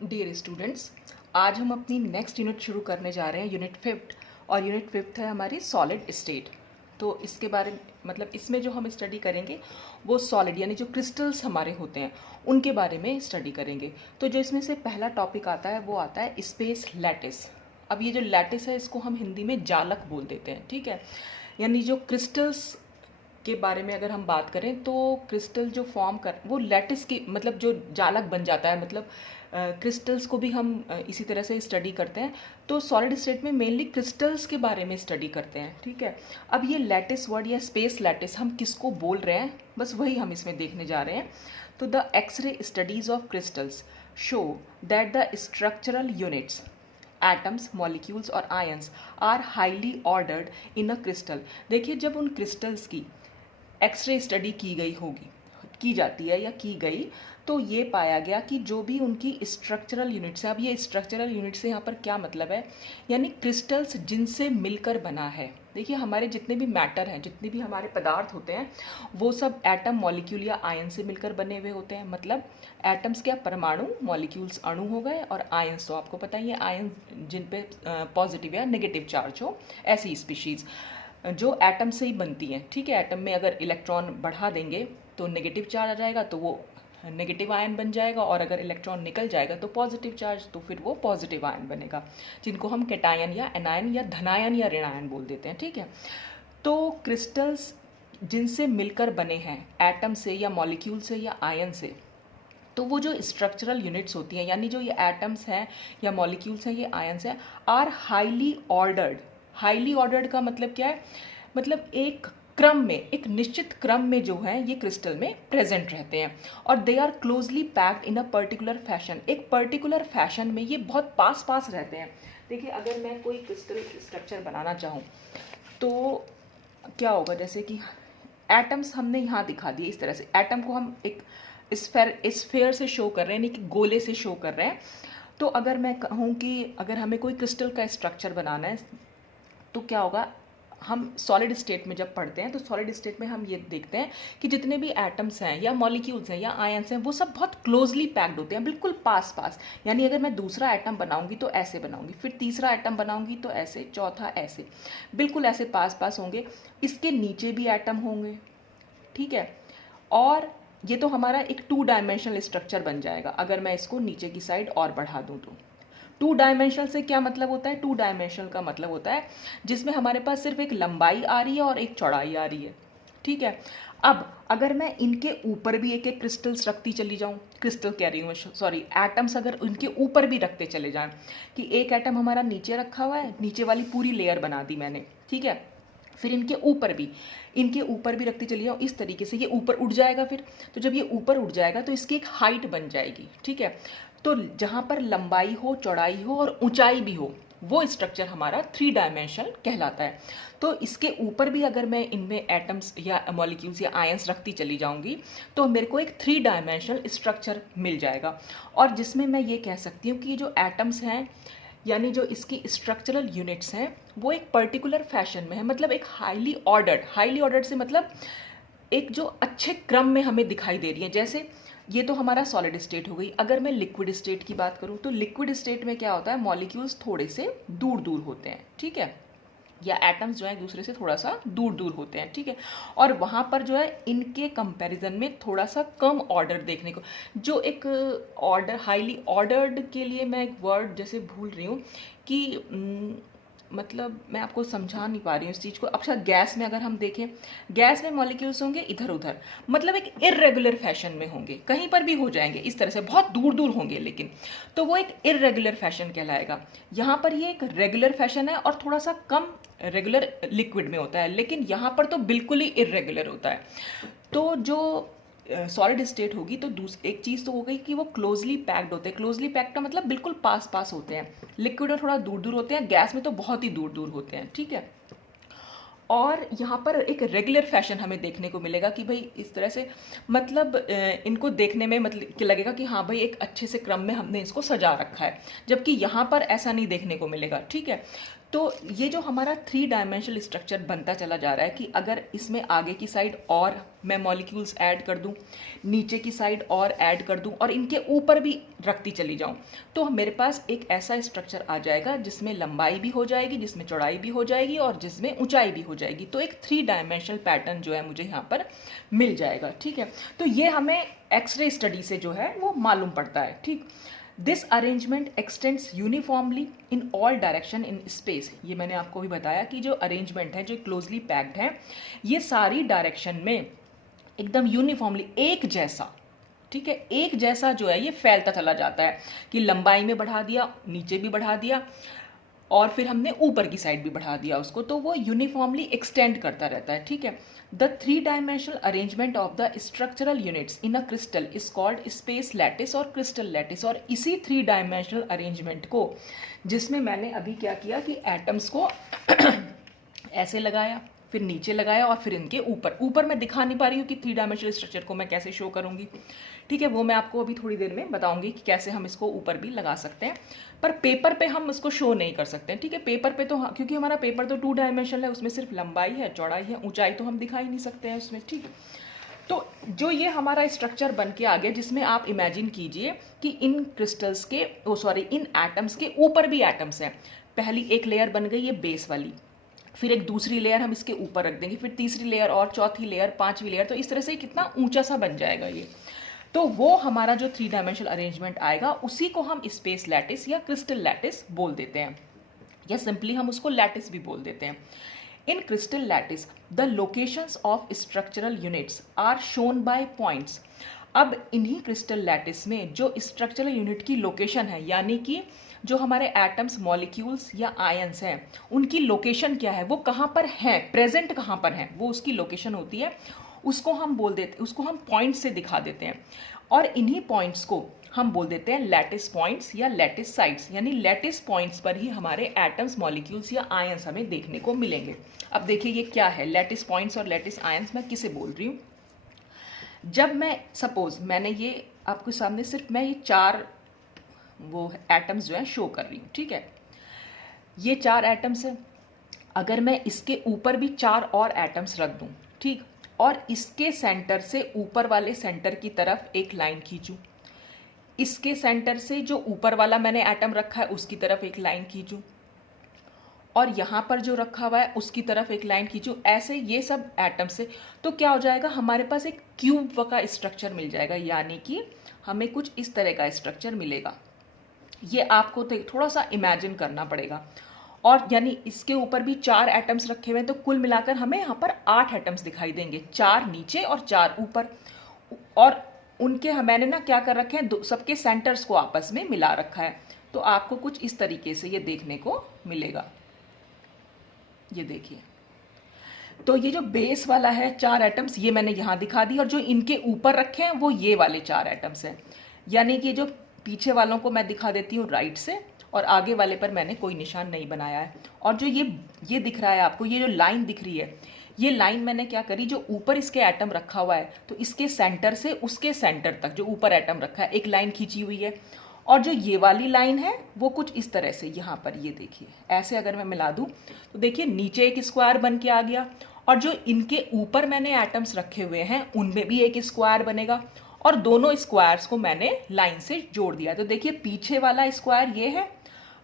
Dear students, आज हम अपनी नेक्स्ट यूनिट शुरू करने जा रहे हैं, यूनिट फिफ्थ। और यूनिट फिफ्थ है हमारी सॉलिड स्टेट। तो इसके बारे में मतलब इसमें जो हम स्टडी करेंगे वो सॉलिड यानी जो क्रिस्टल्स हमारे होते हैं उनके बारे में स्टडी करेंगे। तो जो इसमें से पहला टॉपिक आता है वो आता है स्पेस लैटिस। अब ये जो लैटिस है इसको हम हिंदी में जालक बोल देते हैं, ठीक है। यानी जो क्रिस्टल्स के बारे में अगर हम बात करें तो क्रिस्टल जो फॉर्म कर वो लैटिस की मतलब जो जालक बन जाता है, मतलब क्रिस्टल्स को भी हम इसी तरह से स्टडी करते हैं। तो सॉलिड स्टेट में मेनली क्रिस्टल्स के बारे में स्टडी करते हैं, ठीक है। अब ये लैटिस वर्ड या स्पेस लैटिस हम किसको बोल रहे हैं, बस वही हम इसमें देखने जा रहे हैं। तो the x ray studies of crystals show that the structural units atoms, molecules और ions are highly ordered in a crystal. देखिए, जब उन क्रिस्टल्स की एक्सरे स्टडी की गई होगी, की जाती है या की गई, तो ये पाया गया कि जो भी उनकी स्ट्रक्चरल यूनिट्स है। अब ये स्ट्रक्चरल यूनिट से यहाँ पर क्या मतलब है, यानी क्रिस्टल्स जिनसे मिलकर बना है। देखिए, हमारे जितने भी मैटर हैं, जितने भी हमारे पदार्थ होते हैं, वो सब एटम, मॉलिक्यूल या आयन से मिलकर बने हुए होते हैं। मतलब एटम्स क्या, परमाणु, मॉलिक्यूल्स अणु हो गए, और आयंस तो आपको पता ही है, आयन जिन पे पॉजिटिव या नेगेटिव चार्ज हो, ऐसी स्पीशीज़ जो एटम से ही बनती हैं, ठीक है। एटम में अगर इलेक्ट्रॉन बढ़ा देंगे तो नेगेटिव चार्ज आ जाएगा, तो वो नेगेटिव आयन बन जाएगा, और अगर इलेक्ट्रॉन निकल जाएगा तो पॉजिटिव चार्ज, तो फिर वो पॉजिटिव आयन बनेगा, जिनको हम कैटायन या एनायन या धनायन या ऋणायन बोल देते हैं, ठीक है। तो क्रिस्टल्स जिनसे मिलकर बने हैं, एटम से या मॉलिक्यूल से या आयन से, तो वो जो स्ट्रक्चरल यूनिट्स होती हैं, यानी जो ये एटम्स हैं या मॉलिक्यूल्स हैं, ये आयंस हैं, are highly ordered. Highly ordered का मतलब क्या है, मतलब एक क्रम में, एक निश्चित क्रम में जो है ये क्रिस्टल में प्रेजेंट रहते हैं, और they are closely packed in a particular fashion. एक पर्टिकुलर फैशन में ये बहुत पास पास रहते हैं। देखिए, अगर मैं कोई क्रिस्टल स्ट्रक्चर बनाना चाहूँ तो क्या होगा, जैसे कि एटम्स हमने यहाँ दिखा दिए इस तरह से। एटम को हम एक स्फेयर से शो कर रहे हैं, यानी कि गोले से शो कर रहे हैं। तो अगर मैं कहूँ कि अगर हमें कोई क्रिस्टल का स्ट्रक्चर बनाना है तो क्या होगा, हम सॉलिड स्टेट में जब पढ़ते हैं तो सॉलिड स्टेट में हम ये देखते हैं कि जितने भी एटम्स हैं या मॉलिक्यूल्स हैं या आयंस हैं, वो सब बहुत क्लोजली पैक्ड होते हैं, बिल्कुल पास पास। यानी अगर मैं दूसरा एटम बनाऊंगी तो ऐसे बनाऊंगी, फिर तीसरा एटम बनाऊंगी तो ऐसे, चौथा ऐसे, बिल्कुल ऐसे पास पास होंगे। इसके नीचे भी एटम होंगे, ठीक है। और ये तो हमारा एक 2 डायमेंशनल स्ट्रक्चर बन जाएगा अगर मैं इसको नीचे की साइड और बढ़ा दूँ तो। 2 डायमेंशनल से क्या मतलब होता है, 2 डायमेंशनल का मतलब होता है जिसमें हमारे पास सिर्फ एक लंबाई आ रही है और एक चौड़ाई आ रही है, ठीक है। अब अगर मैं इनके ऊपर भी एक एक क्रिस्टल्स रखती चली जाऊँ, क्रिस्टल कह रही हूँ सॉरी, एटम्स अगर इनके ऊपर भी रखते चले जाएं, कि एक एटम हमारा नीचे रखा हुआ है, नीचे वाली पूरी लेयर बना दी मैंने, ठीक है। फिर इनके ऊपर भी रखती चली जाओ, इस तरीके से ये ऊपर उड़ जाएगा। फिर तो जब ये ऊपर उड़ जाएगा तो इसकी एक हाइट बन जाएगी, ठीक है। तो जहाँ पर लंबाई हो, चौड़ाई हो और ऊंचाई भी हो, वो स्ट्रक्चर हमारा 3 डायमेंशनल कहलाता है। तो इसके ऊपर भी अगर मैं इनमें एटम्स या मॉलिक्यूल्स या आयंस रखती चली जाऊंगी तो मेरे को एक 3 डायमेंशनल स्ट्रक्चर मिल जाएगा, और जिसमें मैं ये कह सकती हूँ कि ये जो एटम्स हैं, यानी जो इसकी स्ट्रक्चरल यूनिट्स हैं, वो एक पर्टिकुलर फैशन में है। मतलब एक हाईली ऑर्डर्ड से मतलब एक जो अच्छे क्रम में हमें दिखाई दे रही है। जैसे ये तो हमारा सॉलिड स्टेट हो गई। अगर मैं लिक्विड स्टेट की बात करूँ तो लिक्विड स्टेट में क्या होता है, मॉलिक्यूल्स थोड़े से दूर दूर होते हैं, ठीक है, या एटम्स जो है एक दूसरे से थोड़ा सा दूर दूर होते हैं, ठीक है। और वहाँ पर जो है इनके कंपैरिजन में थोड़ा सा कम ऑर्डर देखने को, जो एक ऑर्डर, हाईली ऑर्डर्ड के लिए मैं एक वर्ड जैसे भूल रही हूँ कि मतलब मैं आपको समझा नहीं पा रही हूँ इस चीज़ को। अच्छा, गैस में अगर हम देखें, गैस में मॉलिक्यूल्स होंगे इधर उधर, मतलब एक इर्रेगुलर फैशन में होंगे, कहीं पर भी हो जाएंगे इस तरह से, बहुत दूर दूर होंगे लेकिन, तो वो एक इर्रेगुलर फैशन कहलाएगा। यहाँ पर ये एक रेगुलर फैशन है और थोड़ा सा कम रेगुलर लिक्विड में होता है, लेकिन यहाँ पर तो बिल्कुल ही इर्रेगुलर होता है। तो जो सॉलिड स्टेट होगी तो एक चीज़ तो हो गई कि वो क्लोजली पैक्ड होते हैं। क्लोजली पैक्ड का मतलब बिल्कुल पास पास होते हैं। लिक्विड में थोड़ा दूर दूर होते हैं, गैस में तो बहुत ही दूर दूर होते हैं, ठीक है। और यहाँ पर एक रेगुलर फैशन हमें देखने को मिलेगा कि भाई इस तरह से, मतलब इनको देखने में मतलब कि लगेगा कि हाँ भाई एक अच्छे से क्रम में हमने इसको सजा रखा है, जबकि यहाँ पर ऐसा नहीं देखने को मिलेगा, ठीक है। तो ये जो हमारा 3 डायमेंशनल स्ट्रक्चर बनता चला जा रहा है कि अगर इसमें आगे की साइड और मैं मॉलिक्यूल्स ऐड कर दूं, नीचे की साइड और ऐड कर दूं और इनके ऊपर भी रखती चली जाऊं, तो मेरे पास एक ऐसा स्ट्रक्चर आ जाएगा जिसमें लंबाई भी हो जाएगी, जिसमें चौड़ाई भी हो जाएगी और जिसमें ऊंचाई भी हो जाएगी। तो एक 3 डायमेंशनल पैटर्न जो है मुझे यहाँ पर मिल जाएगा। ठीक है, तो ये हमें एक्सरे स्टडी से जो है वो मालूम पड़ता है। ठीक, this arrangement x tends uniformly in all direction in space. ये मैंने आपको भी बताया कि जो अरेंजमेंट है, जो क्लोजली पैक्ड है, ये सारी डायरेक्शन में एकदम यूनिफॉर्मली एक जैसा, ठीक है, एक जैसा जो है ये फैलता चला जाता है कि लंबाई में बढ़ा दिया, नीचे भी बढ़ा दिया और फिर हमने ऊपर की साइड भी बढ़ा दिया उसको, तो वो यूनिफॉर्मली एक्सटेंड करता रहता है। ठीक है, the 3 dimensional arrangement of the structural units in a crystal is called space lattice और क्रिस्टल लैटिस। और इसी 3 डायमेंशनल अरेंजमेंट को, जिसमें मैंने अभी क्या किया कि एटम्स को ऐसे लगाया, फिर नीचे लगाया और फिर इनके ऊपर, ऊपर मैं दिखा नहीं पा रही हूँ कि 3 डायमेंशनल स्ट्रक्चर को मैं कैसे शो करूँगी। ठीक है, वो मैं आपको अभी थोड़ी देर में बताऊंगी कि कैसे हम इसको ऊपर भी लगा सकते हैं, पर पेपर पे हम इसको शो नहीं कर सकते हैं। ठीक है, पेपर पे तो क्योंकि हमारा पेपर तो 2 डायमेंशनल है, उसमें सिर्फ लंबाई है, चौड़ाई है, ऊंचाई तो हम दिखा ही नहीं सकते हैं उसमें। ठीक है, तो जो ये हमारा स्ट्रक्चर बन के आ गया, जिसमें आप इमेजिन कीजिए कि इन क्रिस्टल्स के इन एटम्स के ऊपर भी एटम्स हैं। पहली एक लेयर बन गई है बेस वाली, फिर एक दूसरी लेयर हम इसके ऊपर रख देंगे, फिर तीसरी लेयर और चौथी लेयर, 5वीं लेयर, तो इस तरह से कितना ऊंचा सा बन जाएगा ये। तो वो हमारा जो 3 डायमेंशनल अरेंजमेंट आएगा उसी को हम स्पेस लैटिस या क्रिस्टल लैटिस बोल देते हैं, या सिंपली हम उसको लैटिस भी बोल देते हैं। In crystal lattice the locations of structural units are shown by points. अब इन्हीं क्रिस्टल लैटिस में जो स्ट्रक्चरल यूनिट की लोकेशन है, यानी कि जो हमारे एटम्स, मॉलिक्यूल्स या आयंस हैं, उनकी लोकेशन क्या है, वो कहाँ पर हैं, प्रेजेंट कहाँ पर हैं, वो उसकी लोकेशन होती है, उसको हम बोल देते, उसको हम पॉइंट से दिखा देते हैं। और इन्हीं पॉइंट्स को हम बोल देते हैं लैटिस पॉइंट्स या लैटिस साइट्स, यानी लैटिस पॉइंट्स पर ही हमारे एटम्स, मॉलिक्यूल्स या आयंस हमें देखने को मिलेंगे। अब देखिए ये क्या है लैटिस पॉइंट्स और लैटिस आयंस, मैं किसे बोल रही हूँ। जब मैं सपोज मैंने ये आपके सामने सिर्फ मैं ये 4 वो एटम्स जो है शो कर रही हूँ। ठीक है, ये 4 एटम्स है, अगर मैं इसके ऊपर भी 4 और एटम्स रख दूँ, ठीक, और इसके सेंटर से ऊपर वाले सेंटर की तरफ एक लाइन खींचूं, इसके सेंटर से जो ऊपर वाला मैंने एटम रखा है उसकी तरफ एक लाइन खींचूं, और यहाँ पर जो रखा हुआ है उसकी तरफ एक लाइन खींचूं, ऐसे ये सब एटम से, तो क्या हो जाएगा, हमारे पास एक क्यूब का स्ट्रक्चर मिल जाएगा, यानी कि हमें कुछ इस तरह का स्ट्रक्चर मिलेगा। ये आपको थोड़ा सा इमेजिन करना पड़ेगा। और यानी इसके ऊपर भी 4 एटम्स रखे हुए हैं, तो कुल मिलाकर हमें यहाँ पर 8 एटम्स दिखाई देंगे, 4 नीचे और 4 ऊपर। और उनके मैंने ना क्या कर रखे हैं, सबके सेंटर्स को आपस में मिला रखा है, तो आपको कुछ इस तरीके से ये देखने को मिलेगा। ये देखिए, तो ये जो बेस वाला है 4 एटम्स, ये मैंने यहाँ दिखा दी, और जो इनके ऊपर रखे हैं वो ये वाले 4 एटम्स हैं। यानी कि जो पीछे वालों को मैं दिखा देती हूँ राइट से, और आगे वाले पर मैंने कोई निशान नहीं बनाया है। और जो ये दिख रहा है आपको, ये जो लाइन दिख रही है, ये लाइन मैंने क्या करी, जो ऊपर इसके एटम रखा हुआ है, तो इसके सेंटर से उसके सेंटर तक जो ऊपर एटम रखा है एक लाइन खींची हुई है। और जो ये वाली लाइन है वो कुछ इस तरह से यहाँ पर, ये देखिए, ऐसे अगर मैं मिला दूँ तो देखिए नीचे एक स्क्वायर बन के आ गया, और जो इनके ऊपर मैंने एटम्स रखे हुए हैं उनमें भी एक स्क्वायर बनेगा, और दोनों स्क्वायर्स को मैंने लाइन से जोड़ दिया। तो देखिए पीछे वाला स्क्वायर ये है,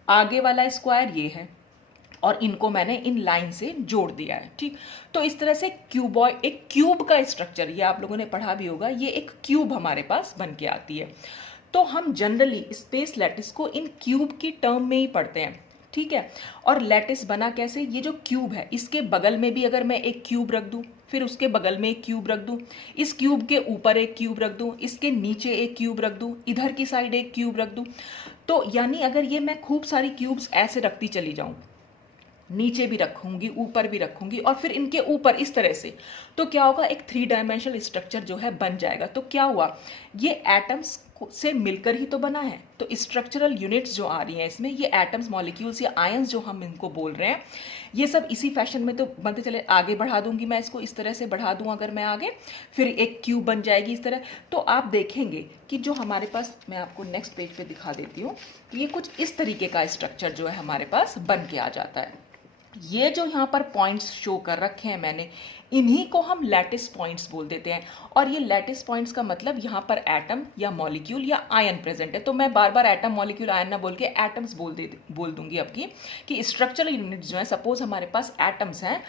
आगे वाला स्क्वायर ये है, और इनको मैंने इन लाइन से जोड़ दिया है। ठीक, तो इस तरह से क्यूबॉइड, एक क्यूब का स्ट्रक्चर, ये आप लोगों ने पढ़ा भी होगा, ये एक क्यूब हमारे पास बन के आती है। तो हम जनरली स्पेस लैटिस को इन क्यूब की टर्म में ही पढ़ते हैं। ठीक है, और लैटिस बना कैसे, ये जो क्यूब है इसके बगल में भी अगर मैं एक क्यूब रख दूं, फिर उसके बगल में एक क्यूब रख दूं, इस क्यूब के ऊपर एक क्यूब रख दूं, इसके नीचे एक क्यूब रख दूं, इधर की साइड एक क्यूब रख दूं, तो यानी अगर ये मैं खूब सारी क्यूब्स ऐसे रखती चली जाऊं, नीचे भी रखूंगी, ऊपर भी रखूंगी, और फिर इनके ऊपर इस तरह से, तो क्या होगा, एक 3 डायमेंशनल स्ट्रक्चर जो है बन जाएगा। तो क्या हुआ, ये एटम्स से मिलकर ही तो बना है। तो स्ट्रक्चरल यूनिट्स जो आ रही हैं इसमें, ये एटम्स, मॉलिक्यूल्स या आयंस जो हम इनको बोल रहे हैं, ये सब इसी फैशन में तो बनते चले। आगे बढ़ा दूंगी मैं इसको, इस तरह से बढ़ा दूं अगर मैं आगे, फिर एक क्यूब बन जाएगी इस तरह। तो आप देखेंगे कि जो हमारे पास, मैं आपको नेक्स्ट पेज पे दिखा देती हूँ, ये कुछ इस तरीके का स्ट्रक्चर जो है हमारे पास बन के आ जाता है। ये जो यहाँ पर पॉइंट्स शो कर रखे हैं मैंने, इन्हीं को हम लैटिस पॉइंट्स बोल देते हैं। और ये लैटिस पॉइंट्स का मतलब यहाँ पर एटम या मॉलिक्यूल या आयन प्रेजेंट है। तो मैं बार बार एटम, मॉलिक्यूल, आयन ना बोल के एटम्स बोल दूंगी अब कि स्ट्रक्चरल यूनिट्स जो है, सपोज हमारे पास एटम्स हैं,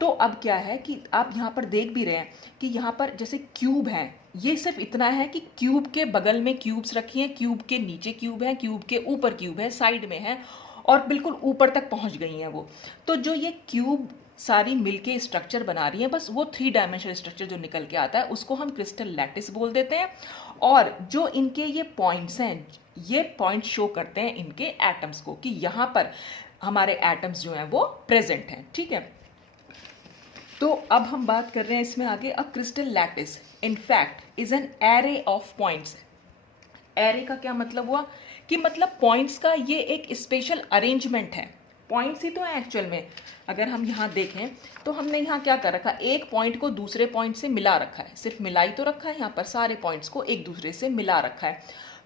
तो अब क्या है कि आप यहाँ पर देख भी रहे हैं कि यहाँ पर जैसे क्यूब है, ये सिर्फ इतना है कि क्यूब के बगल में क्यूब्स रखी हैं, क्यूब के नीचे क्यूब है, क्यूब के ऊपर क्यूब है, साइड में है, और बिल्कुल ऊपर तक पहुंच गई हैं वो। तो जो ये क्यूब सारी मिलके स्ट्रक्चर बना रही है, बस वो 3 डायमेंशनल स्ट्रक्चर जो निकल के आता है उसको हम क्रिस्टल लैटिस बोल देते हैं। और जो इनके ये पॉइंट्स हैं, ये पॉइंट शो करते हैं इनके एटम्स को कि यहाँ पर हमारे एटम्स जो हैं वो प्रेजेंट हैं। ठीक है, तो अब हम बात कर रहे हैं इसमें आगे। A crystal lattice in fact is an array of points. Array का क्या मतलब हुआ कि मतलब पॉइंट्स का ये एक स्पेशल अरेंजमेंट है। पॉइंट्स ही तो है एक्चुअल में। अगर हम यहाँ देखें तो हमने यहाँ क्या कर रखा, एक पॉइंट को दूसरे पॉइंट से मिला रखा है, सिर्फ मिला ही तो रखा है, यहाँ पर सारे पॉइंट्स को एक दूसरे से मिला रखा है।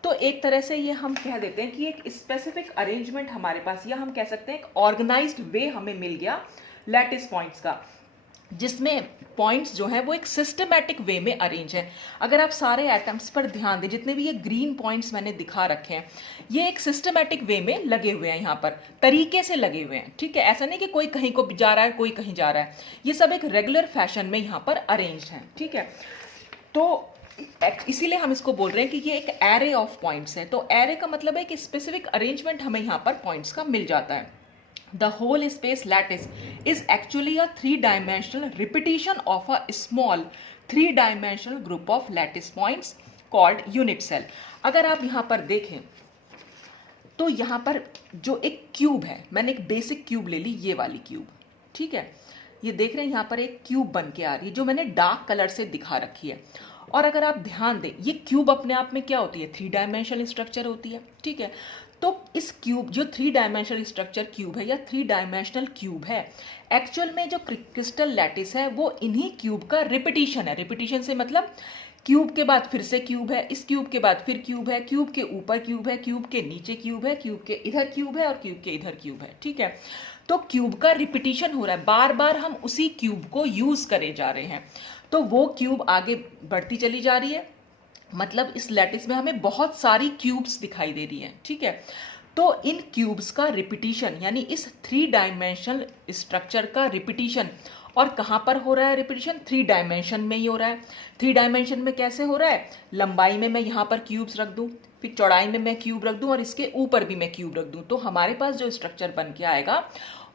तो एक तरह से ये हम कह देते हैं कि एक स्पेसिफिक अरेंजमेंट हमारे पास, या हम कह सकते हैं एक ऑर्गेनाइज्ड वे हमें मिल गया लैटिस पॉइंट्स का, जिसमें पॉइंट्स जो है वो एक सिस्टमैटिक वे में अरेंज है। अगर आप सारे एटम्स पर ध्यान दें, जितने भी ये ग्रीन पॉइंट्स मैंने दिखा रखे हैं, ये एक सिस्टमैटिक वे में लगे हुए हैं, यहाँ पर तरीके से लगे हुए हैं। ठीक है, ऐसा नहीं कि कोई कहीं को जा रहा है, कोई कहीं जा रहा है, ये सब एक रेगुलर फैशन में यहाँ पर अरेंज है। ठीक है, तो इसीलिए हम इसको बोल रहे हैं कि ये एक एरे ऑफ पॉइंट्स है। तो एरे का मतलब है कि स्पेसिफिक अरेंजमेंट हमें यहाँ पर पॉइंट्स का मिल जाता है। The whole space lattice is actually a 3-dimensional repetition of a small 3-dimensional group of lattice points called unit cell. अगर आप यहाँ पर देखें तो यहाँ पर जो एक क्यूब है, मैंने एक बेसिक क्यूब ले ली, ये वाली क्यूब। ठीक है, ये देख रहे हैं यहाँ पर एक क्यूब बन के आ रही है जो मैंने डार्क कलर से दिखा रखी है। और अगर आप ध्यान दें, ये क्यूब अपने आप में क्या होती है, 3 डायमेंशनल स्ट्रक्चर होती है। ठीक है, तो इस क्यूब, जो 3 डायमेंशनल स्ट्रक्चर क्यूब है या 3 डायमेंशनल क्यूब है, एक्चुअल में जो क्रिस्टल लैटिस है वो इन्हीं क्यूब का रिपीटिशन है। रिपीटिशन से मतलब क्यूब के बाद फिर से क्यूब है, इस क्यूब के बाद फिर क्यूब है, क्यूब के ऊपर क्यूब है, क्यूब के नीचे क्यूब है, क्यूब के इधर क्यूब है और क्यूब के इधर क्यूब है। ठीक है, तो क्यूब का रिपीटिशन हो रहा है, बार बार हम उसी क्यूब को यूज करे जा रहे हैं। तो वो क्यूब आगे बढ़ती चली जा रही है, मतलब इस लैटिस में हमें बहुत सारी क्यूब्स दिखाई दे रही हैं। ठीक है, तो इन क्यूब्स का रिपीटिशन, यानी इस 3 डायमेंशनल स्ट्रक्चर का रिपीटिशन, और कहाँ पर हो रहा है रिपीटिशन, 3 डायमेंशन में ही हो रहा है। 3 डायमेंशन में कैसे हो रहा है, लंबाई में मैं यहाँ पर क्यूब्स रख दूँ, फिर चौड़ाई में मैं क्यूब रख दूँ, और इसके ऊपर भी मैं क्यूब रख दूँ, तो हमारे पास जो स्ट्रक्चर बन के आएगा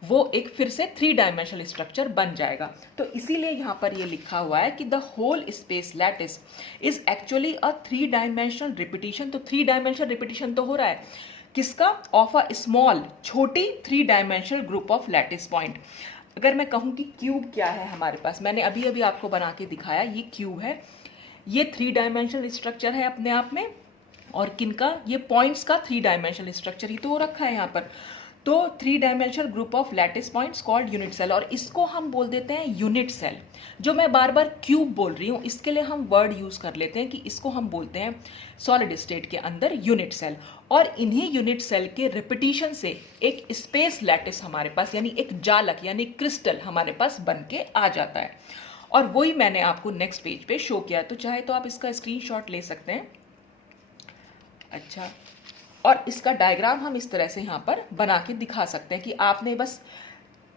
वो एक फिर से 3 डायमेंशनल स्ट्रक्चर बन जाएगा। तो इसीलिए यहाँ पर ये लिखा हुआ है कि the whole space lattice is actually a 3 dimensional repetition. तो 3 डायमेंशनल रिपीटिशन तो हो रहा है किसका, ऑफ अ स्मॉल, छोटी 3 dimensional group of lattice point. अगर मैं कहूँ कि क्यूब क्या है हमारे पास, मैंने अभी अभी आपको बना के दिखाया, ये क्यूब है, ये 3 डायमेंशनल स्ट्रक्चर है अपने आप में, और किनका, ये पॉइंट्स का 3 डायमेंशनल स्ट्रक्चर ही तो हो रखा है यहाँ पर। तो 3 dimensional group of lattice points called unit cell, और इसको हम बोल देते हैं यूनिट सेल। जो मैं बार बार क्यूब बोल रही हूँ, इसके लिए हम वर्ड यूज कर लेते हैं कि इसको हम बोलते हैं सॉलिड स्टेट के अंदर यूनिट सेल। और इन्हीं यूनिट सेल के रिपीटिशन से एक स्पेस लैटिस हमारे पास, यानी एक जालक, यानी क्रिस्टल हमारे पास बन के आ जाता है। और वही मैंने आपको नेक्स्ट पेज पे शो किया, तो चाहे तो आप इसका स्क्रीनशॉट ले सकते हैं। अच्छा, और इसका डायग्राम हम इस तरह से यहाँ पर बना के दिखा सकते हैं कि आपने बस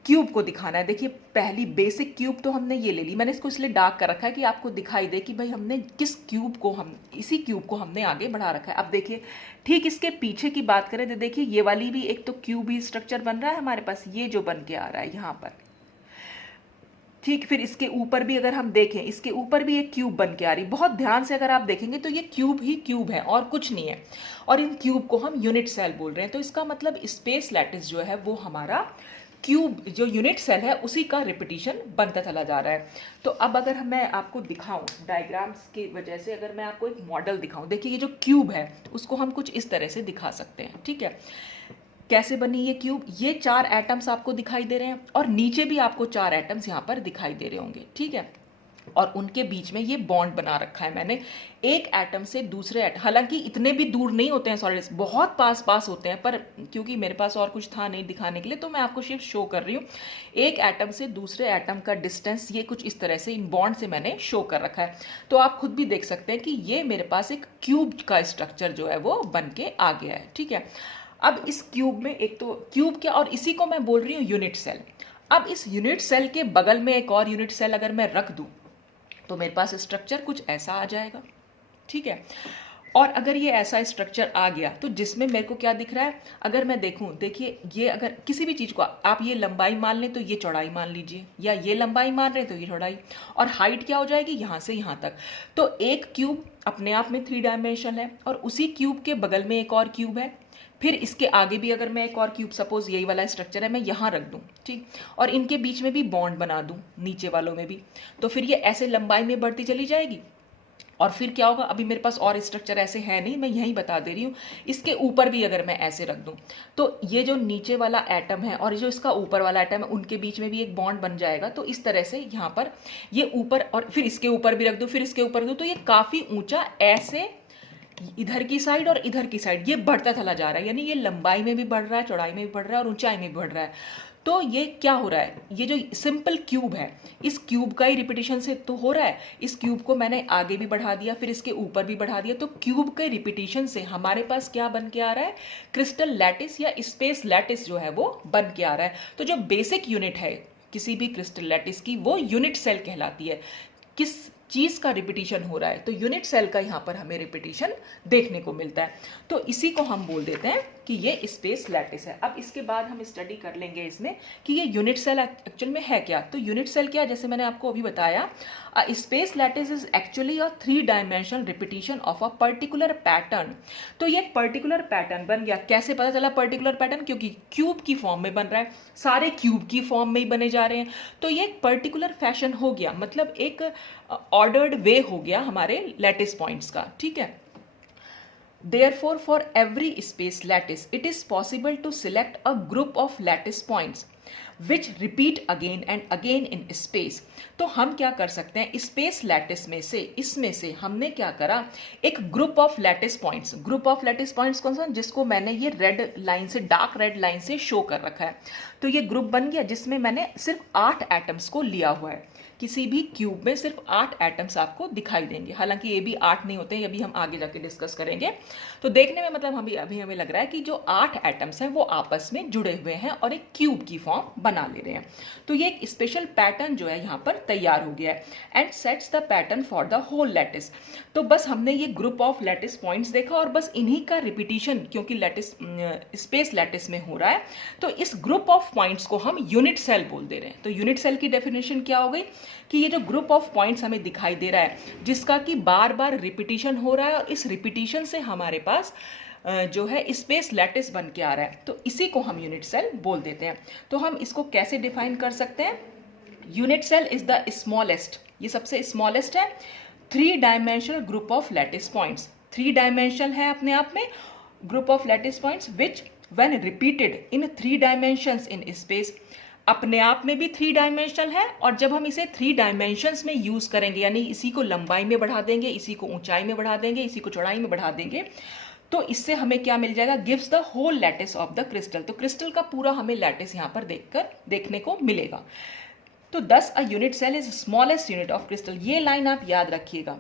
क्यूब को दिखाना है। देखिए, पहली बेसिक क्यूब तो हमने ये ले ली, मैंने इसको इसलिए डार्क कर रखा है कि आपको दिखाई दे कि भाई हमने किस क्यूब को, हम इसी क्यूब को हमने आगे बढ़ा रखा है। अब देखिए, ठीक इसके पीछे की बात करें तो देखिए ये वाली भी एक तो क्यूब ही स्ट्रक्चर बन रहा है हमारे पास, ये जो बन के आ रहा है यहाँ पर। ठीक, फिर इसके ऊपर भी अगर हम देखें, इसके ऊपर भी एक क्यूब बन के आ रही, बहुत ध्यान से अगर आप देखेंगे तो ये क्यूब ही क्यूब है और कुछ नहीं है, और इन क्यूब को हम यूनिट सेल बोल रहे हैं। तो इसका मतलब स्पेस लैटिस जो है वो हमारा क्यूब जो यूनिट सेल है उसी का रिपीटिशन बनता चला जा रहा है। तो अब अगर मैं आपको दिखाऊं डायग्राम्स की वजह से, अगर मैं आपको एक मॉडल दिखाऊं, देखिए ये जो क्यूब है उसको हम कुछ इस तरह से दिखा सकते हैं, ठीक है। कैसे बनी ये क्यूब? ये 4 एटम्स आपको दिखाई दे रहे हैं और नीचे भी आपको 4 एटम्स यहाँ पर दिखाई दे रहे होंगे, ठीक है। और उनके बीच में ये बॉन्ड बना रखा है मैंने एक एटम से दूसरे एटम, हालांकि इतने भी दूर नहीं होते हैं सॉलिड्स, बहुत पास पास होते हैं, पर क्योंकि मेरे पास और कुछ था नहीं दिखाने के लिए तो मैं आपको सिर्फ शो कर रही हूँ। एक एटम से दूसरे एटम का डिस्टेंस ये कुछ इस तरह से इन बॉन्ड से मैंने शो कर रखा है। तो आप खुद भी देख सकते हैं कि ये मेरे पास एक क्यूब का स्ट्रक्चर जो है वो बन के आ गया है, ठीक है। अब इस क्यूब में एक तो क्यूब क्या, और इसी को मैं बोल रही हूँ यूनिट सेल। अब इस यूनिट सेल के बगल में एक और यूनिट सेल अगर मैं रख दूं तो मेरे पास स्ट्रक्चर कुछ ऐसा आ जाएगा, ठीक है। और अगर ये ऐसा स्ट्रक्चर आ गया तो जिसमें मेरे को क्या दिख रहा है, अगर मैं देखूं, देखिए ये अगर किसी भी चीज़ को आप ये लंबाई मान लें तो ये चौड़ाई मान लीजिए, या ये लंबाई मान रहे तो ये चौड़ाई, और हाइट क्या हो जाएगी यहाँ से यहाँ तक। तो एक क्यूब अपने आप में 3 डायमेंशन है और उसी क्यूब के बगल में एक और क्यूब है, फिर इसके आगे भी अगर मैं एक और क्यूब, सपोज यही वाला स्ट्रक्चर है, मैं यहाँ रख दूँ, ठीक, और इनके बीच में भी बॉन्ड बना दूँ नीचे वालों में भी, तो फिर ये ऐसे लंबाई में बढ़ती चली जाएगी। और फिर क्या होगा, अभी मेरे पास और स्ट्रक्चर ऐसे है नहीं, मैं यहीं बता दे रही हूँ। इसके ऊपर भी अगर मैं ऐसे रख दूँ तो ये जो नीचे वाला एटम है और जो इसका ऊपर वाला एटम है उनके बीच में भी एक बॉन्ड बन जाएगा। तो इस तरह से यहाँ पर ये ऊपर, और फिर इसके ऊपर भी रख दूँ, फिर इसके ऊपर रख दूँ, तो ये काफ़ी ऊंचा ऐसे इधर की साइड और इधर की साइड ये बढ़ता चला जा रहा है, यानी ये लंबाई में भी बढ़ रहा है, चौड़ाई में भी बढ़ रहा है और ऊंचाई में भी बढ़ रहा है। तो ये क्या हो रहा है, ये जो सिंपल क्यूब है इस क्यूब का ही रिपीटिशन से तो हो रहा है। इस क्यूब को मैंने आगे भी बढ़ा दिया, फिर इसके ऊपर भी बढ़ा दिया, तो क्यूब के रिपीटिशन से हमारे पास क्या बन के आ रहा है, क्रिस्टल लैटिस या स्पेस लैटिस जो है वो बन के आ रहा है। तो जो बेसिक यूनिट है किसी भी क्रिस्टल लैटिस की वो यूनिट सेल कहलाती है। किस चीज़ का रिपीटिशन हो रहा है, तो यूनिट सेल का यहाँ पर हमें रिपीटिशन देखने को मिलता है। तो इसी को हम बोल देते हैं कि ये स्पेस लैटिस है। अब इसके बाद हम स्टडी कर लेंगे इसमें कि ये यूनिट सेल एक्चुअल में है क्या। तो यूनिट सेल क्या है, जैसे मैंने आपको अभी बताया, space lattice is actually a 3 dimensional repetition of a particular pattern. तो ये पर्टिकुलर पैटर्न बन गया। कैसे पता चला पर्टिकुलर पैटर्न? क्योंकि क्यूब की फॉर्म में बन रहा है, सारे क्यूब की फॉर्म में ही बने जा रहे हैं, तो ये एक पर्टिकुलर फैशन हो गया, मतलब एक ऑर्डर्ड वे हो गया हमारे लैटिस पॉइंट्स का, ठीक है। Therefore, for every space lattice, it is possible to select a group of lattice points which repeat again and again in space. तो हम क्या कर सकते हैं, स्पेस लैटिस में से, इसमें से हमने क्या करा, एक group of lattice points, group of lattice points कौन सा, जिसको मैंने ये रेड लाइन से, डार्क रेड लाइन से शो कर रखा है। तो ये ग्रुप बन गया जिसमें मैंने सिर्फ 8 एटम्स को लिया हुआ है। किसी भी क्यूब में सिर्फ 8 एटम्स आपको दिखाई देंगे, हालांकि ये भी 8 नहीं होते हैं, ये भी हम आगे जाके डिस्कस करेंगे। तो देखने में मतलब अभी हमें लग रहा है कि जो 8 एटम्स हैं वो आपस में जुड़े हुए हैं और एक क्यूब की फॉर्म बना ले रहे हैं। तो ये एक स्पेशल पैटर्न जो है यहाँ पर तैयार हो गया है, and sets the pattern for the whole lattice. तो बस हमने ये ग्रुप ऑफ लैटिस पॉइंट्स देखा और बस इन्हीं का रिपीटिशन, क्योंकि लैटिस स्पेस लैटिस में हो रहा है, तो इस ग्रुप ऑफ पॉइंट्स को हम यूनिट सेल बोल दे रहे हैं। तो यूनिट सेल की डेफिनेशन क्या हो गई कि ये जो ग्रुप ऑफ पॉइंट्स हमें दिखाई दे रहा है जिसका कि बार बार रिपीटिशन हो रहा है और इस रिपीटिशन से हमारे पास जो है स्पेस लैटिस बन के आ रहा है, तो इसी को हम यूनिट सेल बोल देते हैं। तो हम इसको कैसे डिफाइन कर सकते हैं, unit cell is the smallest, ये सबसे स्मॉलेस्ट है 3 dimensional group of lattice points. 3 dimensional है अपने आप में group of lattice points which when repeated in 3 dimensions in space, अपने आप में भी 3 डायमेंशनल है, और जब हम इसे 3 डायमेंशंस में यूज करेंगे, यानी इसी को लंबाई में बढ़ा देंगे, इसी को ऊंचाई में बढ़ा देंगे, इसी को चौड़ाई में बढ़ा देंगे, तो इससे हमें क्या मिल जाएगा, gives the whole lattice of the crystal. तो क्रिस्टल का पूरा हमें लैटिस यहाँ पर देखने को मिलेगा। तो 10 a unit cell is smallest unit of crystal. ये लाइन आप याद रखिएगा,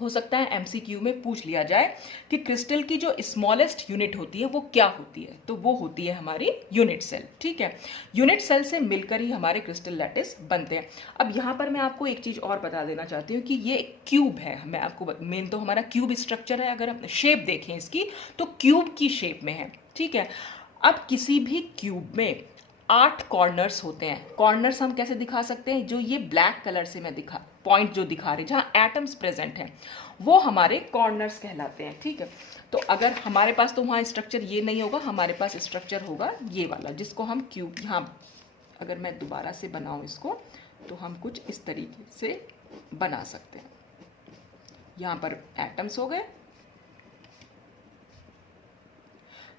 हो सकता है एमसीक्यू में पूछ लिया जाए कि क्रिस्टल की जो स्मॉलेस्ट यूनिट होती है वो क्या होती है, तो वो होती है हमारी यूनिट सेल, ठीक है। यूनिट सेल से मिलकर ही हमारे क्रिस्टल लैटिस बनते हैं। अब यहाँ पर मैं आपको एक चीज़ और बता देना चाहती हूँ कि ये क्यूब है, मैं आपको मेन तो हमारा क्यूब स्ट्रक्चर है, अगर हम शेप देखें इसकी तो क्यूब की शेप में है, ठीक है। अब किसी भी क्यूब में 8 कॉर्नर्स होते हैं। कॉर्नर्स हम कैसे दिखा सकते हैं, जो ये ब्लैक कलर से मैं पॉइंट जो दिखा रहे जहाँ एटम्स प्रेजेंट हैं वो हमारे कॉर्नर्स कहलाते हैं, ठीक है। तो अगर हमारे पास तो वहाँ स्ट्रक्चर ये नहीं होगा, हमारे पास स्ट्रक्चर होगा ये वाला, जिसको हम क्यूब यहाँ अगर मैं दोबारा से बनाऊं इसको तो हम कुछ इस तरीके से बना सकते हैं। यहाँ पर एटम्स हो गए।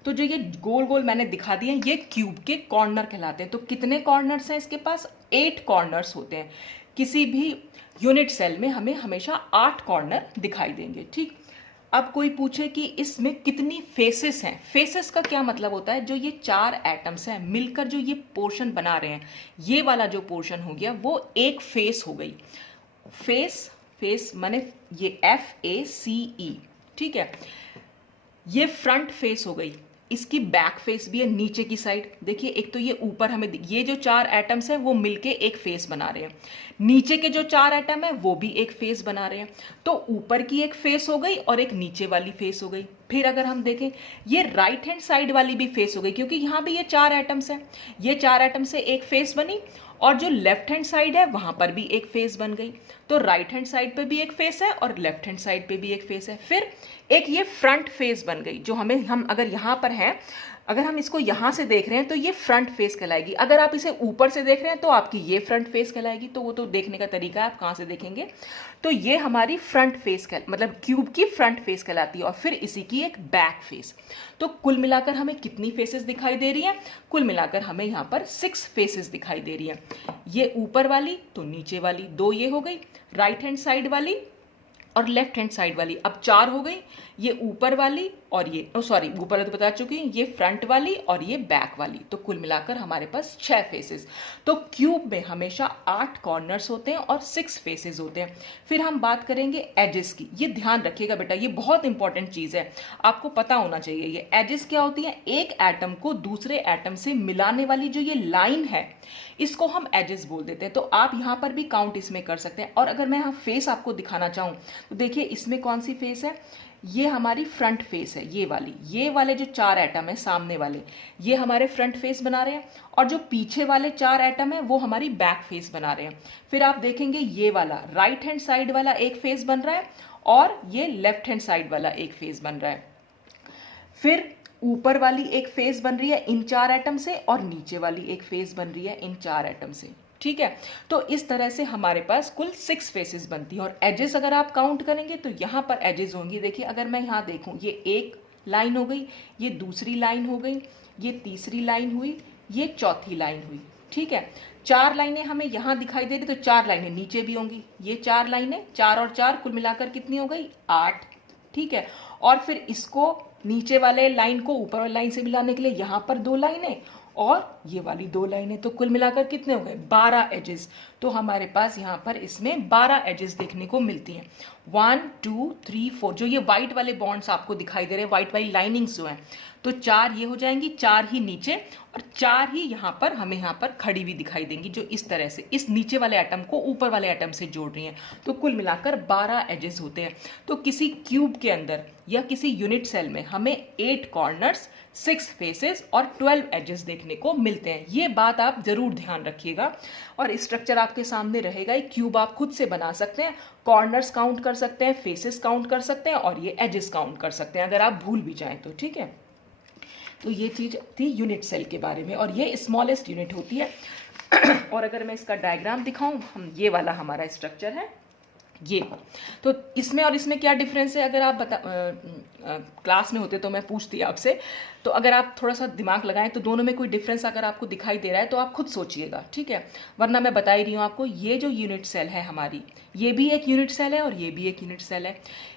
तो जो ये गोल गोल मैंने दिखा दिए ये क्यूब के कॉर्नर कहलाते हैं। तो कितने कॉर्नर्स हैं इसके पास? 8 कॉर्नर्स होते हैं। किसी भी यूनिट सेल में हमें हमेशा 8 कॉर्नर दिखाई देंगे। ठीक, अब कोई पूछे कि इसमें कितनी फेसेस हैं। फेसेस का क्या मतलब होता है? जो ये 4 एटम्स हैं मिलकर जो ये पोर्शन बना रहे हैं, ये वाला जो पोर्शन हो गया वो एक फेस हो गई। फेस माने ये FACE, ठीक है। ये फ्रंट फेस हो गई। इसकी बैक फेस भी है नीचे की साइड। देखिए, एक तो ये ऊपर हमें ये जो 4 एटम्स हैं वो मिलके एक फेस बना रहे हैं। नीचे के जो 4 एटम है वो भी एक फेस बना रहे हैं। तो ऊपर की एक फेस हो गई और एक नीचे वाली फेस हो गई। फिर अगर हम देखें ये राइट हैंड साइड वाली भी फेस हो गई, क्योंकि यहाँ भी ये 4 एटम्स हैं। ये 4 एटम से एक फेस बनी और जो लेफ्ट हैंड साइड है वहां पर भी एक फेस बन गई। तो राइट हैंड साइड पे भी एक फेस है और लेफ्ट हैंड साइड पे भी एक फेस है। फिर एक ये फ्रंट फेस बन गई, जो हम अगर यहां पर हैं, अगर हम इसको यहां से देख रहे हैं तो ये फ्रंट फेस कहलाएगी। अगर आप इसे ऊपर से देख रहे हैं तो आपकी ये फ्रंट फेस कहलाएगी। तो वो तो देखने का तरीका है, आप कहां से देखेंगे। तो ये हमारी फ्रंट फेस मतलब क्यूब की फ्रंट फेस कहलाती है। और फिर इसी की एक बैक फेस। तो कुल मिलाकर हमें कितनी फेसेस दिखाई दे रही हैं? कुल मिलाकर हमें यहाँ पर 6 फेसेस दिखाई दे रही हैं। ये ऊपर वाली तो नीचे वाली 2 ये हो गई, राइट हैंड साइड वाली और लेफ्ट हैंड साइड वाली अब 4 हो गई। ये ऊपर वाली और ये ऊपर तो बता चुकी हूँ, ये फ्रंट वाली और ये बैक वाली। तो कुल मिलाकर हमारे पास 6 फेसेस। तो क्यूब में हमेशा 8 कॉर्नर्स होते हैं और 6 फेसेस होते हैं। फिर हम बात करेंगे एजेस की। ये ध्यान रखिएगा बेटा, ये बहुत इंपॉर्टेंट चीज है, आपको पता होना चाहिए। ये एजेस क्या होती है? एक एटम को दूसरे एटम से मिलाने वाली जो ये लाइन है, इसको हम एजेस बोल देते हैं। तो आप यहां पर भी काउंट इसमें कर सकते हैं। और अगर मैं यहाँ फेस आपको दिखाना चाहूं तो देखिए, इसमें कौन सी फेस है? ये हमारी फ्रंट फेस है, ये वाले जो 4 एटम है सामने वाले, ये हमारे फ्रंट फेस बना रहे हैं। और जो पीछे वाले 4 एटम है वो हमारी बैक फेस बना रहे हैं। फिर आप देखेंगे ये वाला राइट हैंड साइड वाला एक फेस बन रहा है और ये लेफ्ट हैंड साइड वाला एक फेस बन रहा है। फिर ऊपर वाली एक फेस बन रही है इन 4 एटम से और नीचे वाली एक फेस बन रही है इन 4 एटम से। ठीक है, तो इस तरह से हमारे पास कुल 6 फेसेस बनती हैं। और एजेस अगर आप काउंट करेंगे तो यहाँ पर एजेस होंगी। देखिए, अगर मैं यहाँ देखूँ, ये एक लाइन हो गई, ये दूसरी लाइन हो गई, ये तीसरी लाइन हुई, ये चौथी लाइन हुई। ठीक है, 4 लाइनें हमें यहाँ दिखाई दे रही, तो 4 लाइनें नीचे भी होंगी। ये 4 लाइनें, 4 और 4 कुल मिलाकर कितनी हो गई? 8। ठीक है, और फिर इसको नीचे वाले लाइन को ऊपर वाली लाइन से मिलाने के लिए यहाँ पर 2 लाइनें और ये वाली 2 लाइनें। तो कुल मिलाकर कितने हो गए? 12 एजेस। तो हमारे पास यहाँ पर इसमें 12 एजेस देखने को मिलती हैं। 1 2 3 4 जो ये व्हाइट वाले बॉन्ड्स आपको दिखाई दे रहे हैं, व्हाइट वाली लाइनिंग्स जो हैं, तो 4 ये हो जाएंगी, 4 ही नीचे और 4 ही यहाँ पर हमें यहाँ पर खड़ी हुई दिखाई देंगी, जो इस तरह से इस नीचे वाले एटम को ऊपर वाले एटम से जोड़ रही हैं। तो कुल मिलाकर 12 एजेस होते हैं। तो किसी क्यूब के अंदर या किसी यूनिट सेल में हमें 8 कॉर्नर्स, 6 फेसेस और 12 एजेस देखने को मिलते हैं। ये बात आप जरूर ध्यान रखिएगा। और स्ट्रक्चर आपके सामने रहेगा। एक क्यूब आप खुद से बना सकते हैं, कॉर्नर्स काउंट कर सकते हैं, फेसेस काउंट कर सकते हैं और ये एजेस काउंट कर सकते हैं, अगर आप भूल भी जाएं तो। ठीक है, तो ये चीज थी यूनिट सेल के बारे में और ये स्मॉलेस्ट यूनिट होती है। और अगर मैं इसका डायग्राम दिखाऊं, हम ये वाला हमारा स्ट्रक्चर है ये। तो इसमें और इसमें क्या डिफरेंस है? अगर आप क्लास में होते तो मैं पूछती आपसे। तो अगर आप थोड़ा सा दिमाग लगाएं तो दोनों में कोई डिफरेंस अगर आपको दिखाई दे रहा है तो आप खुद सोचिएगा। ठीक है, वरना मैं बता ही रही हूँ आपको, ये जो यूनिट सेल है हमारी, ये भी एक यूनिट सेल है और ये भी एक यूनिट सेल है।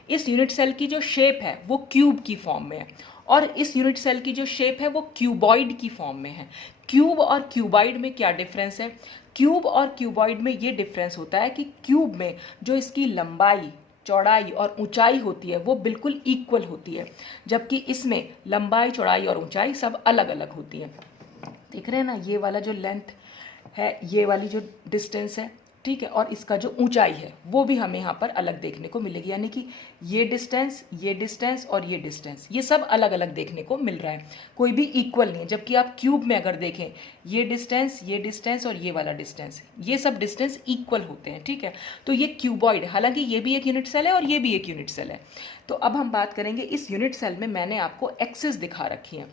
इस यूनिट सेल की जो शेप है वो क्यूब की फॉर्म में है और इस यूनिट सेल की जो शेप है वो क्यूबॉइड की फॉर्म में है। क्यूब और क्यूबॉइड में क्या डिफरेंस है? क्यूब और क्यूबॉइड में ये डिफरेंस होता है कि क्यूब में जो इसकी लंबाई, चौड़ाई और ऊंचाई होती है वो बिल्कुल इक्वल होती है, जबकि इसमें लंबाई, चौड़ाई और ऊंचाई सब अलग अलग होती है। देख रहे हैं ना, ये वाला जो लेंथ है, ये वाली जो डिस्टेंस है, ठीक है, और इसका जो ऊंचाई है वो भी हमें यहाँ पर अलग देखने को मिलेगी। यानी कि ये डिस्टेंस और ये डिस्टेंस, ये सब अलग अलग देखने को मिल रहा है, कोई भी इक्वल नहीं है। जबकि आप क्यूब में अगर देखें, ये डिस्टेंस और ये वाला डिस्टेंस, ये सब डिस्टेंस इक्वल होते हैं। ठीक है, तो ये क्यूबॉइड, हालांकि ये भी एक यूनिट सेल है और ये भी एक यूनिट सेल है। तो अब हम बात करेंगे इस यूनिट सेल में मैंने आपको एक्सिस दिखा रखी है।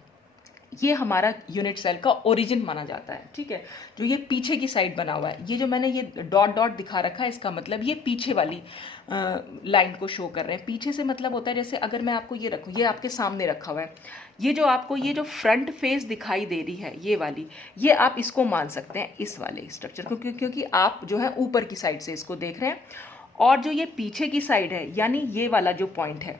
ये हमारा यूनिट सेल का ओरिजिन माना जाता है, ठीक है। जो ये पीछे की साइड बना हुआ है, ये जो मैंने ये डॉट डॉट दिखा रखा है, इसका मतलब ये पीछे वाली लाइन को शो कर रहे हैं। पीछे से मतलब होता है जैसे अगर मैं आपको ये रखूँ, ये आपके सामने रखा हुआ है, ये जो आपको ये जो फ्रंट फेस दिखाई दे रही है ये वाली, ये आप इसको मान सकते हैं इस वाले स्ट्रक्चर को, क्योंकि आप जो है ऊपर की साइड से इसको देख रहे हैं। और जो ये पीछे की साइड है, यानी ये वाला जो पॉइंट है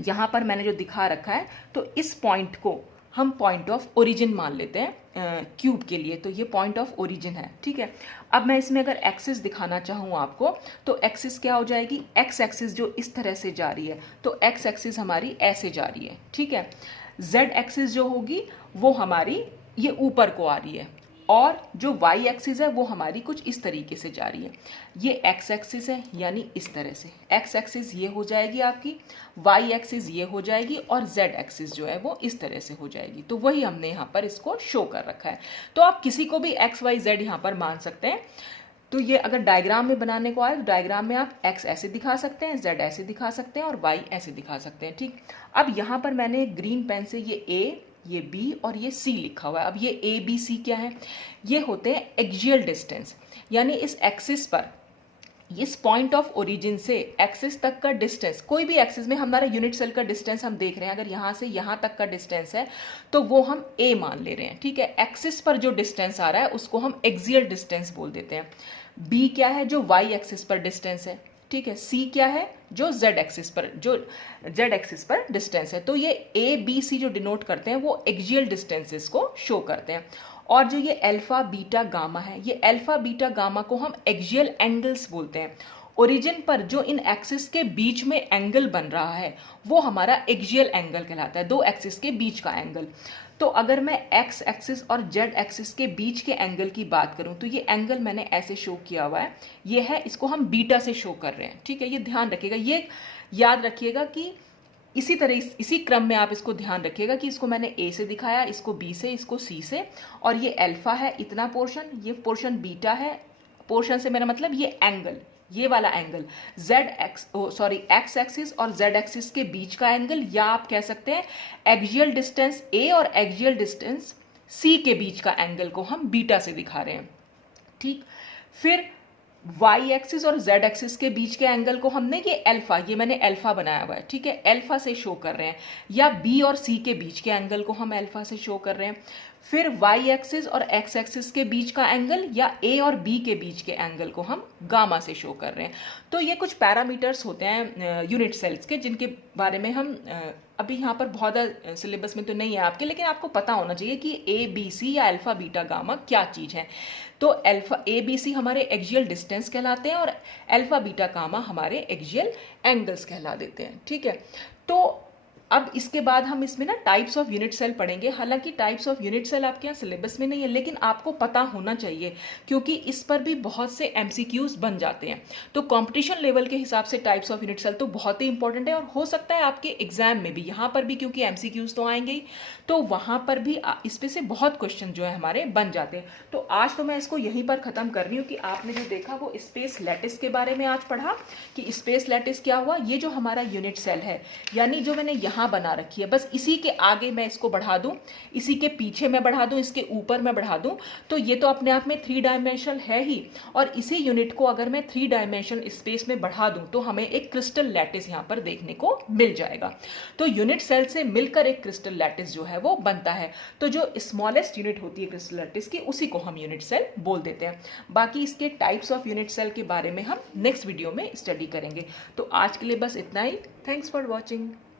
यहाँ पर मैंने जो दिखा रखा है, तो इस पॉइंट को हम पॉइंट ऑफ ओरिजिन मान लेते हैं क्यूब के लिए, तो ये पॉइंट ऑफ ओरिजिन है, ठीक है। अब मैं इसमें अगर एक्सिस दिखाना चाहूँ आपको, तो एक्सिस क्या हो जाएगी, एक्स एक्सिस जो इस तरह से जा रही है, तो एक्स एक्सिस हमारी ऐसे जा रही है, ठीक है। जेड एक्सिस जो होगी वो हमारी ये ऊपर को आ रही है, और जो वाई एक्सिस है वो हमारी कुछ इस तरीके से जा रही है। ये एक्स एक्सिस है, यानी इस तरह से एक्स एक्सिस ये हो जाएगी आपकी, वाई एक्सिस ये हो जाएगी, और जेड एक्सिस जो है वो इस तरह से हो जाएगी। तो वही हमने यहाँ पर इसको शो कर रखा है। तो आप किसी को भी एक्स वाई जेड यहाँ पर मान सकते हैं। तो ये अगर डायग्राम में बनाने को आए, तो डायग्राम में आप एक्स ऐसे दिखा सकते हैं, जेड ऐसे दिखा सकते हैं, और वाई ऐसे दिखा सकते हैं, ठीक। अब यहाँ पर मैंने ग्रीन पेन से ये ए, ये बी और ये सी लिखा हुआ है। अब ये ए बी सी क्या है, ये होते हैं एक्सियल डिस्टेंस, यानी इस एक्सिस पर, इस पॉइंट ऑफ ओरिजिन से एक्सिस तक का डिस्टेंस, कोई भी एक्सिस में हमारा यूनिट सेल का डिस्टेंस हम देख रहे हैं, अगर यहाँ से यहाँ तक का डिस्टेंस है तो वो हम ए मान ले रहे हैं, ठीक है। एक्सिस पर जो डिस्टेंस आ रहा है उसको हम एक्सियल डिस्टेंस बोल देते हैं। बी क्या है, जो वाई एक्सिस पर डिस्टेंस है, ठीक है। सी क्या है, जो जेड एक्सिस पर डिस्टेंस है। तो ये ए बी सी जो डिनोट करते हैं वो एक्सियल डिस्टेंसेस को शो करते हैं। और जो ये अल्फा बीटा गामा है, ये अल्फा बीटा गामा को हम एक्सियल एंगल्स बोलते हैं। ओरिजिन पर जो इन एक्सिस के बीच में एंगल बन रहा है वो हमारा एक्सियल एंगल कहलाता है, दो एक्सिस के बीच का एंगल। तो अगर मैं एक्स एक्सिस और जेड एक्सिस के बीच के एंगल की बात करूं, तो ये एंगल मैंने ऐसे शो किया हुआ है, ये है, इसको हम बीटा से शो कर रहे हैं, ठीक है। ये ध्यान रखिएगा, ये याद रखिएगा कि इसी तरह इसी क्रम में आप इसको ध्यान रखिएगा कि इसको मैंने ए से दिखाया, इसको बी से, इसको सी से, और ये अल्फा है इतना पोर्शन, ये पोर्शन बीटा है। पोर्शन से मेरा मतलब ये एंगल, ये वाला एंगल एक्स एक्सिस और जेड एक्सिस के बीच का एंगल, या आप कह सकते हैं एक्सियल डिस्टेंस ए और एक्सियल डिस्टेंस सी के बीच का एंगल को हम बीटा से दिखा रहे हैं, ठीक। फिर वाई एक्सिस और जेड एक्सिस के बीच के एंगल को हमने ये अल्फा, ये मैंने अल्फा बनाया हुआ है, ठीक है, अल्फा से शो कर रहे हैं। या बी और सी के बीच के एंगल को हम अल्फा से शो कर रहे हैं। फिर वाई एक्सिस और एक्स एक्सिस के बीच का एंगल या ए और बी के बीच के एंगल को हम गामा से शो कर रहे हैं। तो ये कुछ पैरामीटर्स होते हैं यूनिट सेल्स के, जिनके बारे में हम अभी यहाँ पर बहुत ज़्यादा सिलेबस में तो नहीं है आपके, लेकिन आपको पता होना चाहिए कि ए बी सी या अल्फा बीटा गामा क्या चीज़ है। तो अल्फा ए बी सी हमारे एक्सियल डिस्टेंस कहलाते हैं, और अल्फा बीटा गामा हमारे एक्सियल एंगल्स कहला देते हैं, ठीक है। तो अब इसके बाद हम इसमें ना टाइप्स ऑफ यूनिट सेल पढ़ेंगे। हालांकि टाइप्स ऑफ यूनिट सेल आपके यहाँ सिलेबस में नहीं है, लेकिन आपको पता होना चाहिए, क्योंकि इस पर भी बहुत से एमसीक्यूज बन जाते हैं। तो कंपटीशन लेवल के हिसाब से टाइप्स ऑफ यूनिट सेल तो बहुत ही इंपॉर्टेंट है, और हो सकता है आपके एग्जाम में भी, यहाँ पर भी, क्योंकि एमसीक्यूज तो आएंगे ही, तो वहाँ पर भी इस पे से बहुत क्वेश्चन जो है हमारे बन जाते हैं। तो आज तो मैं इसको यहीं पर ख़त्म कर रही हूँ कि आपने जो देखा वो स्पेस लैटिस के बारे में आज पढ़ा कि स्पेस लैटिस क्या हुआ। ये जो हमारा यूनिट सेल है, यानी जो मैंने यहाँ बना रखी है, बस इसी के आगे मैं इसको बढ़ा दूं, इसी के पीछे मैं बढ़ा दूं, इसके ऊपर मैं बढ़ा दूं, तो ये तो अपने आप में 3 डायमेंशनल है ही। और इसी यूनिट को अगर मैं 3 डायमेंशनल स्पेस में बढ़ा दूं तो हमें एक क्रिस्टल लैटिस यहाँ पर देखने को मिल जाएगा। तो यूनिट सेल से मिलकर एक क्रिस्टल लैटिस जो है वो बनता है। तो जो स्मॉलेस्ट यूनिट होती है क्रिस्टल लैटिस की, उसी को हम यूनिट सेल बोल देते हैं। बाकी इसके टाइप्स ऑफ यूनिट सेल के बारे में हम नेक्स्ट वीडियो में स्टडी करेंगे। तो आज के लिए बस इतना ही। Thanks for watching.